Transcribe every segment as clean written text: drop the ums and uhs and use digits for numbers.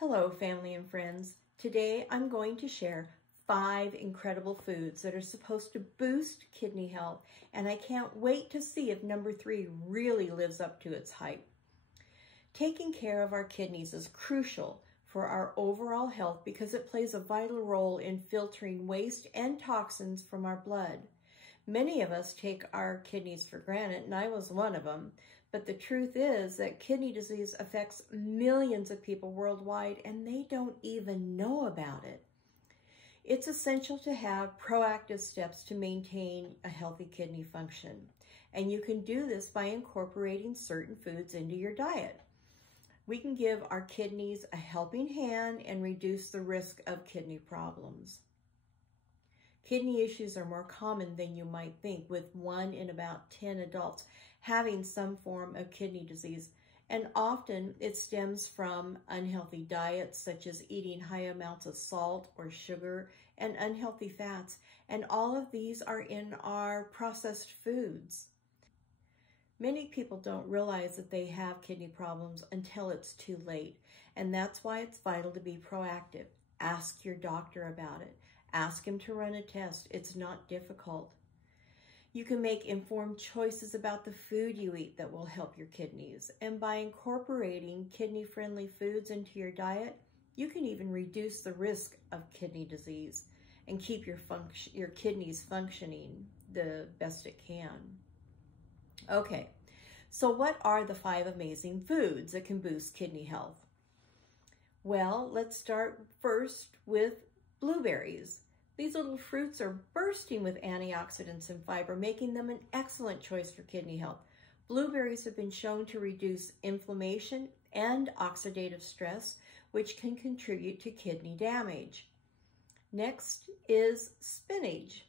Hello, family and friends. Today I'm going to share 5 incredible foods that are supposed to boost kidney health, and I can't wait to see if number 3 really lives up to its hype. Taking care of our kidneys is crucial for our overall health because it plays a vital role in filtering waste and toxins from our blood. Many of us take our kidneys for granted, and I was one of them. But the truth is that kidney disease affects millions of people worldwide, and they don't even know about it. It's essential to have proactive steps to maintain a healthy kidney function. And you can do this by incorporating certain foods into your diet. We can give our kidneys a helping hand and reduce the risk of kidney problems. Kidney issues are more common than you might think, with 1 in about 10 adults having some form of kidney disease. And often it stems from unhealthy diets, such as eating high amounts of salt or sugar and unhealthy fats. And all of these are in our processed foods. Many people don't realize that they have kidney problems until it's too late. And that's why it's vital to be proactive. Ask your doctor about it. Ask him to run a test. It's not difficult. You can make informed choices about the food you eat that will help your kidneys. And by incorporating kidney-friendly foods into your diet, you can even reduce the risk of kidney disease and keep your kidneys functioning the best it can. Okay, so what are the 5 amazing foods that can boost kidney health? Well, let's start first with blueberries. These little fruits are bursting with antioxidants and fiber, making them an excellent choice for kidney health. Blueberries have been shown to reduce inflammation and oxidative stress, which can contribute to kidney damage. Next is spinach,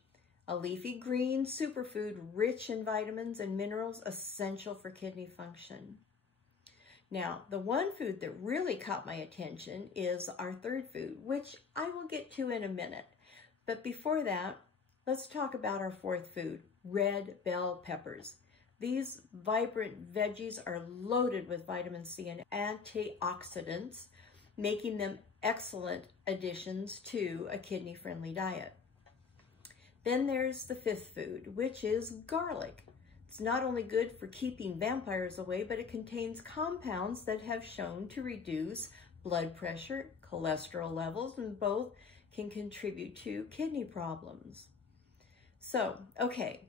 a leafy green superfood rich in vitamins and minerals essential for kidney function. Now, the one food that really caught my attention is our third food, which I will get to in a minute. But before that, let's talk about our 4th food, red bell peppers. These vibrant veggies are loaded with vitamin C and antioxidants, making them excellent additions to a kidney-friendly diet. Then there's the 5th food, which is garlic. It's not only good for keeping vampires away, but it contains compounds that have shown to reduce blood pressure, cholesterol levels, and both can contribute to kidney problems. So, okay,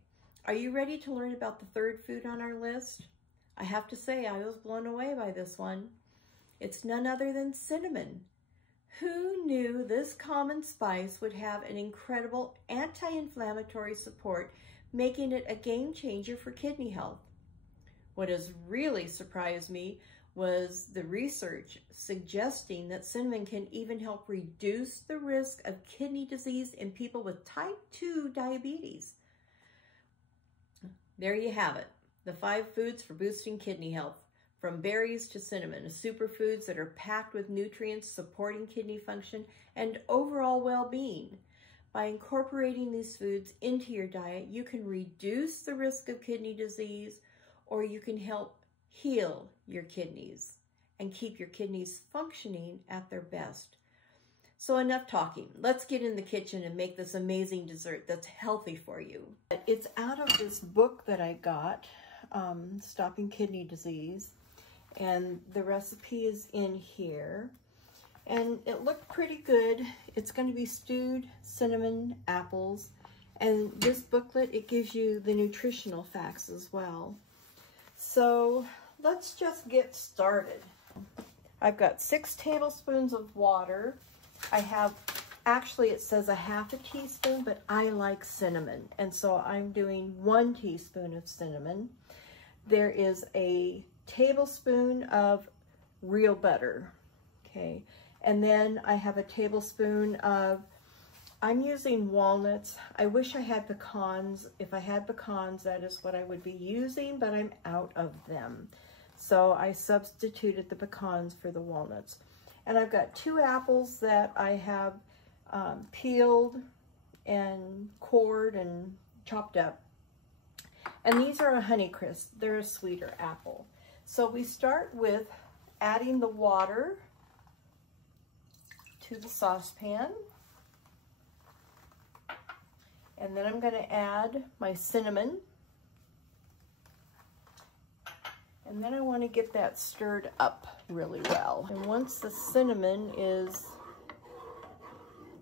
are you ready to learn about the 3rd food on our list? I have to say, I was blown away by this one. It's none other than cinnamon. Who knew this common spice would have an incredible anti-inflammatory support, making it a game changer for kidney health? What has really surprised me was the research suggesting that cinnamon can even help reduce the risk of kidney disease in people with type 2 diabetes. There you have it, the 5 foods for boosting kidney health. From berries to cinnamon, superfoods that are packed with nutrients supporting kidney function and overall well-being. By incorporating these foods into your diet, you can reduce the risk of kidney disease, or you can help heal your kidneys and keep your kidneys functioning at their best. So enough talking. Let's get in the kitchen and make this amazing dessert that's healthy for you. It's out of this book that I got, Stopping Kidney Disease, and the recipe is in here. And it looked pretty good. It's going to be stewed cinnamon apples. And this booklet, it gives you the nutritional facts as well. So let's just get started. I've got 6 tablespoons of water. I have, actually it says a half a teaspoon, but I like cinnamon. And so I'm doing 1 teaspoon of cinnamon. There is a tablespoon of real butter, okay? And then I have a tablespoon of, I'm using walnuts. I wish I had pecans. If I had pecans, that is what I would be using, but I'm out of them. So I substituted the pecans for the walnuts. And I've got 2 apples that I have peeled and cored and chopped up. And these are a Honeycrisp. They're a sweeter apple. So we start with adding the water to the saucepan. And then I'm going to add my cinnamon. And then I want to get that stirred up really well. And once the cinnamon is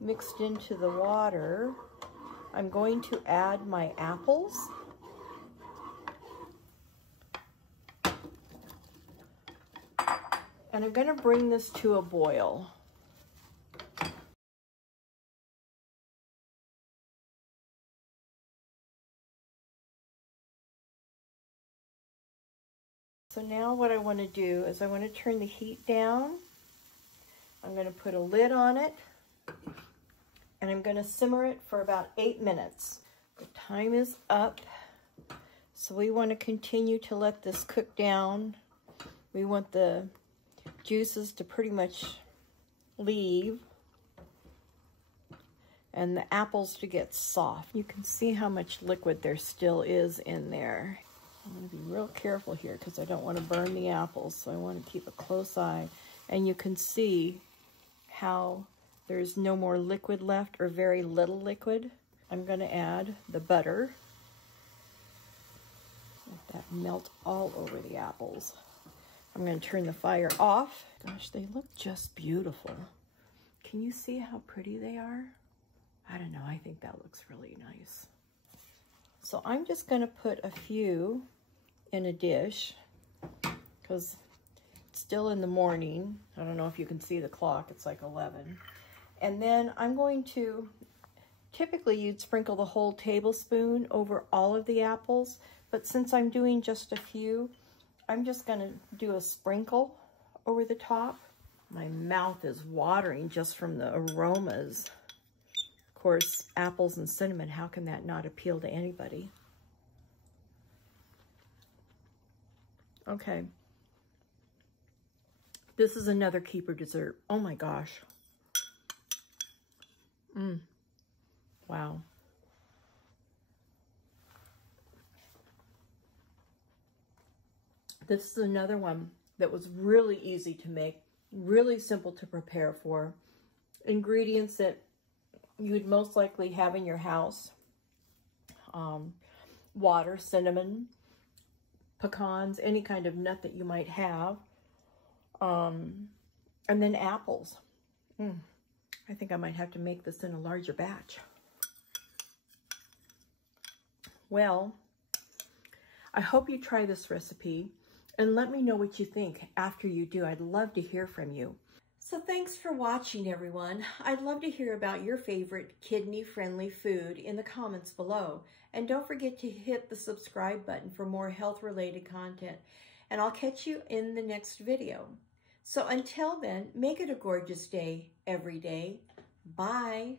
mixed into the water, I'm going to add my apples. And I'm going to bring this to a boil. So now what I want to do is I want to turn the heat down. I'm going to put a lid on it, and I'm going to simmer it for about 8 minutes. The time is up, so we want to continue to let this cook down. We want the juices to pretty much leave and the apples to get soft. You can see how much liquid there still is in there. I'm going to be real careful here because I don't want to burn the apples, so I want to keep a close eye. And you can see how there's no more liquid left, or very little liquid. I'm going to add the butter. Let that melt all over the apples. I'm going to turn the fire off. Gosh, they look just beautiful. Can you see how pretty they are? I don't know, I think that looks really nice. So I'm just going to put a few in a dish because it's still in the morning. I don't know if you can see the clock, it's like 11. And then I'm going to, typically you'd sprinkle the whole tablespoon over all of the apples, but since I'm doing just a few, I'm just going to do a sprinkle over the top. My mouth is watering just from the aromas. Of course, apples and cinnamon, how can that not appeal to anybody? Okay. This is another keeper dessert. Oh my gosh. Wow. This is another one that was really easy to make, really simple to prepare for. Ingredients that you would most likely have in your house. Water, cinnamon, pecans, any kind of nut that you might have. And then apples. I think I might have to make this in a larger batch. Well, I hope you try this recipe and let me know what you think after you do. I'd love to hear from you. So thanks for watching, everyone. I'd love to hear about your favorite kidney-friendly food in the comments below. And don't forget to hit the subscribe button for more health-related content. And I'll catch you in the next video. So until then, make it a gorgeous day every day. Bye.